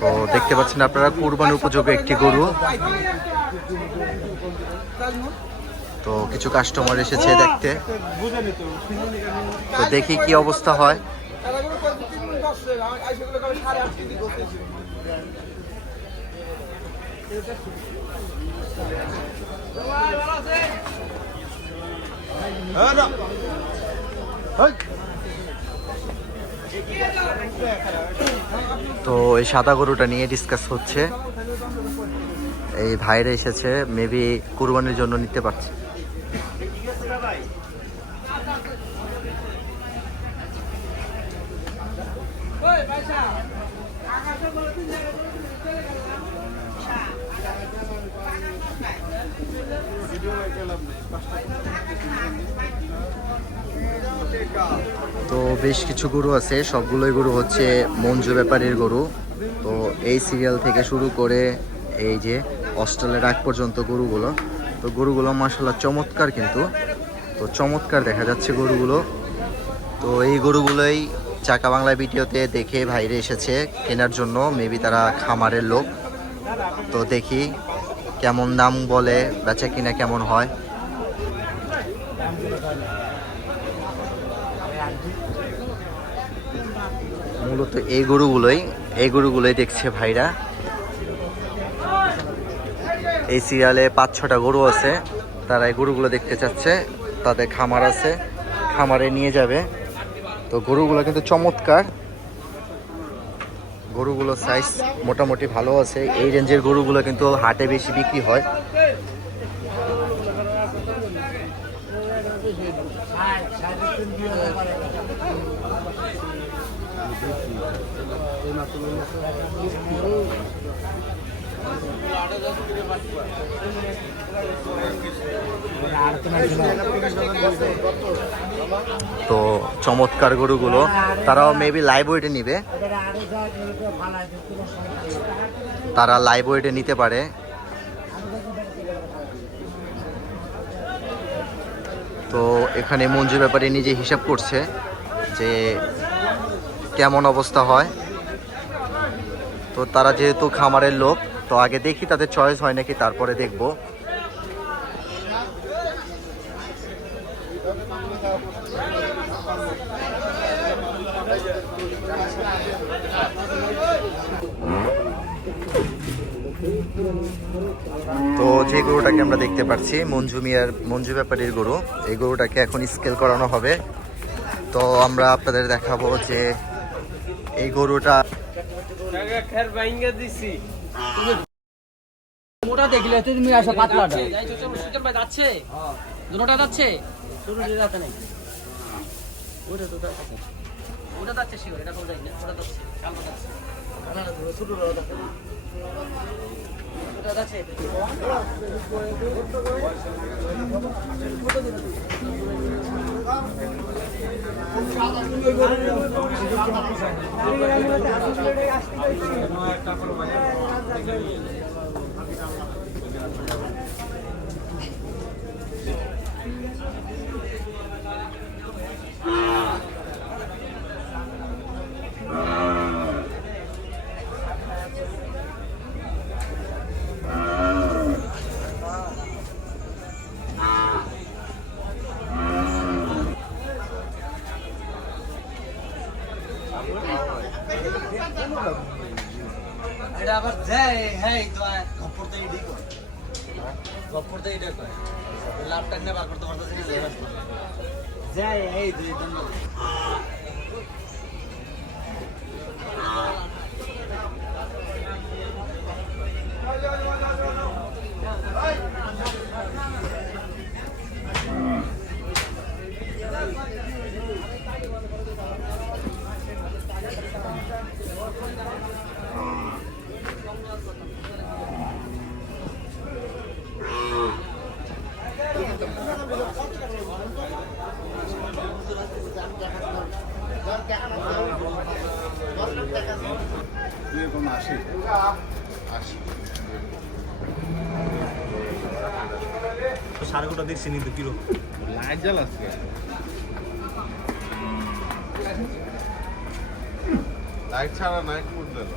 তো দেখতে পাচ্ছেন আপনারা কুরবানি উপযোগী একটি গরু। তো কিছু কাস্টমার এসেছে দেখতে, তো দেখি কি অবস্থা হয়। তো এই সাদা গরুটা নিয়ে ডিসকাস হচ্ছে। এই ভাইরা এসেছে, মেবি কুরবানির জন্য নিতে পারছে। তো বেশ কিছু গরু আছে, সবগুলোই গরু হচ্ছে মঞ্জু ব্যাপারীর গরু। তো এই সিরিয়াল থেকে শুরু করে এই যে অস্ট্রেলিয়ার আগ পর্যন্ত গরুগুলো, তো গরুগুলো মাশাআল্লাহ চমৎকার, কিন্তু তো চমৎকার দেখা যাচ্ছে গরুগুলো। তো এই গরুগুলোই চাকা বাংলা ভিডিওতে দেখে ভাইরে এসেছে কেনার জন্য, মেবি তারা খামারের লোক। তো দেখি কেমন দাম বলে, বেচা কিনা কেমন হয়। মূলত এই গরুগুলোই দেখছে ভাইরা। এই সিরিয়ালে 5-6টা গরু আছে, তারা এই গরুগুলো দেখতে চাচ্ছে। তাদের খামার আছে, খামারে নিয়ে যাবে। তো গরুগুলো কিন্তু চমৎকার, গরুগুলো সাইজ মোটামুটি ভালো আছে। এই রেঞ্জের গরুগুলো কিন্তু হাটে বেশি বিক্রি হয়। তো চমৎকার গরুগুলো, তারাও মেবি লাইভ ওয়েটে নিবে, তারা লাইভ ওয়েটে নিতে পারে। তো এখানে মঞ্জু ব্যাপারে নিজে হিসাব করছে যে কেমন অবস্থা হয়। তো তারা যেহেতু খামারের লোক, তো আগে দেখি তাদের চয়েস হয় নাকি, তারপরে দেখবো। তো যে গরুটাকে আমরা দেখতে পাচ্ছি মঞ্জু ব্যাপারীর গরু, এই গরুটাকে এখন স্কেল করানো হবে। তো আমরা আপনাদের দেখাবো যে এই গরুটা মোটা দেখলে তুমি আসো পাতলাটা যাচ্ছে দুটোটা যাচ্ছে শুরু যাচ্ছে না ওটা তো যাচ্ছে ওটা যাচ্ছে শিওর এটা বল যাই না ওটা যাচ্ছে কালকে যাচ্ছে না না শুরু যাচ্ছে ওটা যাচ্ছে এটা আবার যায় হ্যাঁ তো গপ্পরতে এডি কর গপ্পরতে এডি কর লাভটা নিয়ে বার করতে পারতেছ না যায় এই দুই দিন সাড়ে গোটা দেখছি কিন্তু কিলো লাইট জ্বাল আজকে লাইট ছাড়া নাইট মোড দিল